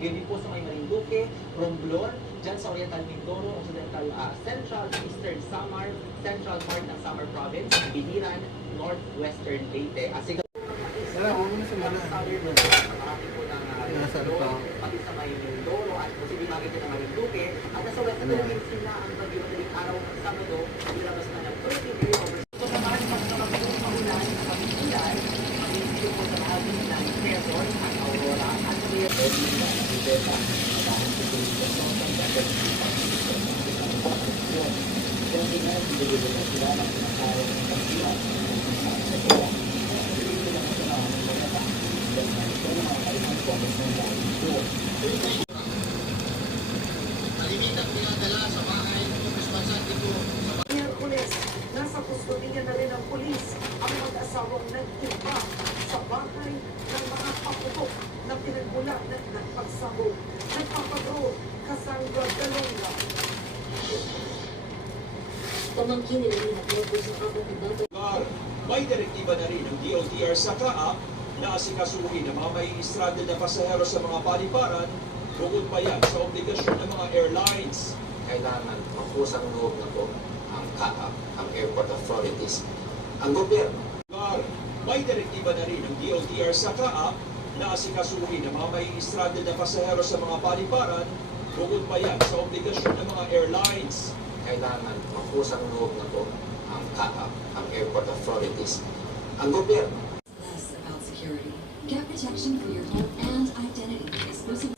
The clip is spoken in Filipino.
Yun din po sa may Marinduque, Romblon, dyan sa Oriental Mindoro, Occidental Central, Eastern Samar, Central Part ng Samar Province, Biliran, Northwestern Leyte. Wala, huwag mo na sumala. Marami po ng Nasa ano pa? pati sa may Mindoro at posibleng magiging ng Marinduque. At nasa West Philippines sila ang bagyo madaling araw ng Sabado, nilabas na ng 30 degree over. So naman, pag naman po paulan sa Pagkilan, mag-iisip po sa alvin ng Quezon at Aurora at Quezon. Miyerkules, nasa kustudiya na rin ng pulis ang mag-asawang nag-iba sa bahay ng mga paputok na pinagmulan ng nagpagsabog. Nagpapadro, Cassandra Dalonga. Pamangkin nila ni Hatlo po sa kapag May direktiba na rin ng DOTR sa CAAP na asikasuhin ang mga may stranded na pasahero sa mga paliparan, bukod pa yan sa obligasyon ng mga airlines. Kailangan makusang loob na po ang CAAP, ang airport authorities, ang gobyerno. May direktiba na rin ng DOTR sa CAAP na asikasuhin ang mga may stranded na pasahero sa mga paliparan, bukod pa yan sa obligasyon ng mga airlines. Kailangan makusang loob na po ang CAAP, ang airport authorities, ang gobyerno. less about security. Get protection for your home and identity. Exclusive